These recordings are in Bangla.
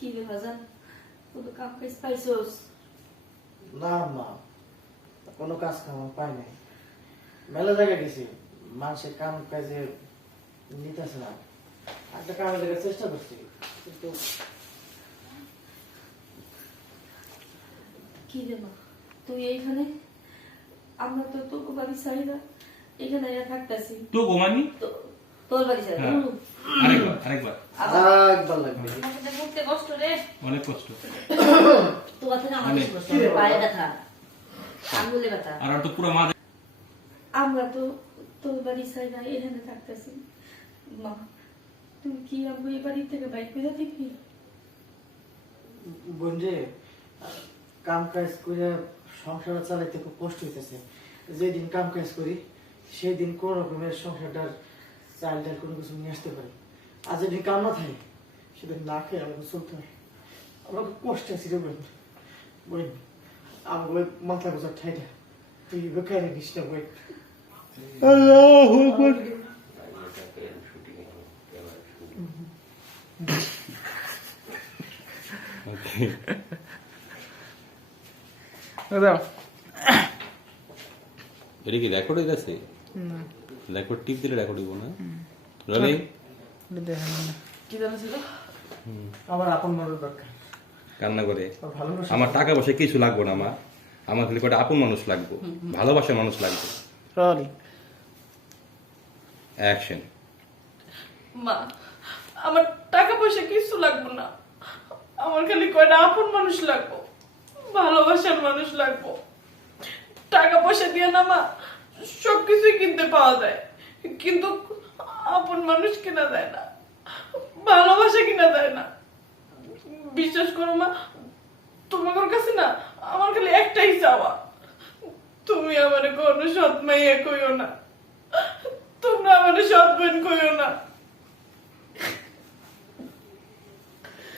কি রে বাজান কোনো কাম কাজ পাইছোস না মা। কোনো কাজ কাম পাই নাই। মেলা জায়গায় গেছি। মানুষের কাম কাজে নিতেছে না। একটা কামে দেখার চেষ্টা করছি। কিন্তু কি রে মা? তুই এইখানে? আমরা তো তোকে বাড়ি ছাড়ি না এখানে থাকতেছি। তো গোমানি তোর বাড়ি ছাড়ি হ্যাঁ। আরেকবার আরেকবার। একবার লাগবে। আমাদের করতে কষ্ট রে। অনেক কষ্ট। তোমার থেকে আমার কষ্ট। পায়ে ব্যথা। আঙুলে ব্যথা। আর আর তো পুরো মা আমরা তো তোর বাড়ি ছাড়ি এখানে থাকতেছি। মা তুমি কি আব্বু এই বাড়ি থেকে বাইক করে দেখবি বন্ধে কাম কাজ করে সংসার চালাইতে খুব কষ্ট হইতেছে। যেদিন কাম কাজ করি সেই দিন কোন রকমের সংসারটার চাল ডাল কোনো কিছু নিয়ে আসতে পারি। আর যেদিন কাম না থাকে সেদিন না খেয়ে আমাকে চলতে হয়। আমরা খুব কষ্ট আছি রে বোন। বোন আমাকে ওই মাথা গোজার ঠাইটা তুই বেকার রাখিস না বোন। আল্লাহু আকবার। দাও এটা কি রেকর্ড হয়ে গেছে রেকর্ড টিপ দিলে রেকর্ড হইব না। রবি? কি জানিস আমার আপন মনের দরকার। কান্না করে। আমার টাকা পয়সা কিছু লাগবে না মা। আমার খালি কটা আপন মানুষ লাগবে। ভালোবাসার মানুষ লাগবে। রলি অ্যাকশন মা আমার টাকা পয়সা কিছু লাগবে না। আমার খালি কয়টা আপন মানুষ লাগবো। ভালোবাসার মানুষ লাগবো। টাকা পয়সা দিয়ে না মা। সবকিছুই কিনতে পাওয়া যায়। কিন্তু আপন মানুষ কিনা যায় না। ভালোবাসা কিনা যায় না। বিশ্বাস করো মা তোমাদের কাছে না আমার খালি একটাই চাওয়া। তুমি আমার কোনো সৎ মাইয়া কইও না। তোমরা আমার সৎ বোন কইও না।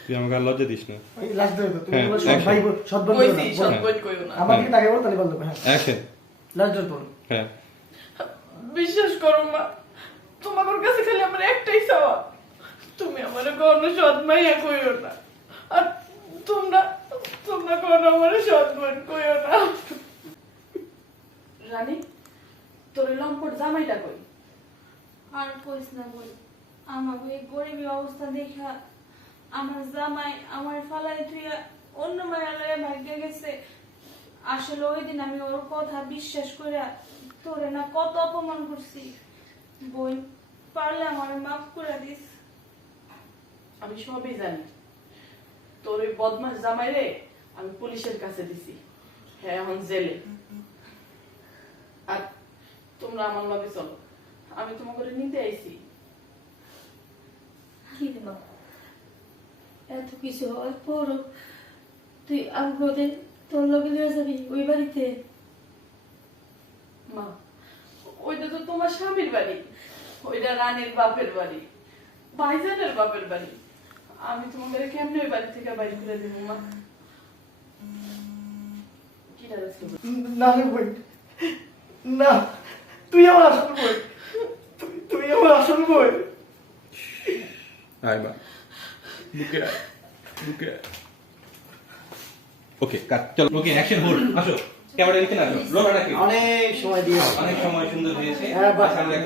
তুই আমাকে আর লজ্জা দিস না। লাস্ট দেবে তুমি হ্যাঁ, সৎ ভাই সৎ বোন বলো। কইও না। আমার দিকে তাকে বলো তাহলে বলতে হ্যাঁ। অ্যাকশন লাস্ট হ্যাঁ। বিশ্বাস করো মা তোমাদের কাছে খালি আমার একটাই চাওয়া তুমি আমার কোনো সৎ মাইয়া কইও না আর তোমরা তোমরা কোনো আমার সৎ বোন কইও না। রানী তোর লম্পট জামাইটা কই? আর কইস না বল আমার এই গরিবী অবস্থা দেখা আমার জামাই আমার ফালাই থুইয়া অন্য মায়ালয়ে ভাগ্যে গেছে আসলে ওই দিন আমি ওর কথা বিশ্বাস করে তোরে না কত অপমান করছি। বই পারলে আমার মাফ করে দিস। আমি সবই জানি। তোর ওই বদমাস জামাই রে আমি পুলিশের কাছে দিছি। হ্যাঁ এখন জেলে। আর তোমরা আমার লগে চলো। আমি তোমাকে নিতে আইছি। কি এত কিছু হওয়ার পরও তুই আমাকে তোর লগে লিয়ে যাবি ওই বাড়িতে? মা ওইটা তো তোমার স্বামীর বাড়ি। ওইটা রানীর বাপের বাড়ি ভাইজানের বাপের বাড়ি। আমি তোমাকে কেমনে ওই বাড়ি থেকে বাড়ি করে দেবো মা? না বোন না তুই আমার আসল বোন তুই- আমার আসল বোন আয় মা বুকে বুকে ওকে কাট চলো। ওকে অ্যাকশন হোল্ড আসো। ক্যামেরা দিকে না অনেক সময় দিয়েছে। অনেক সময় সুন্দর হয়েছে। হ্যাঁ, আমরা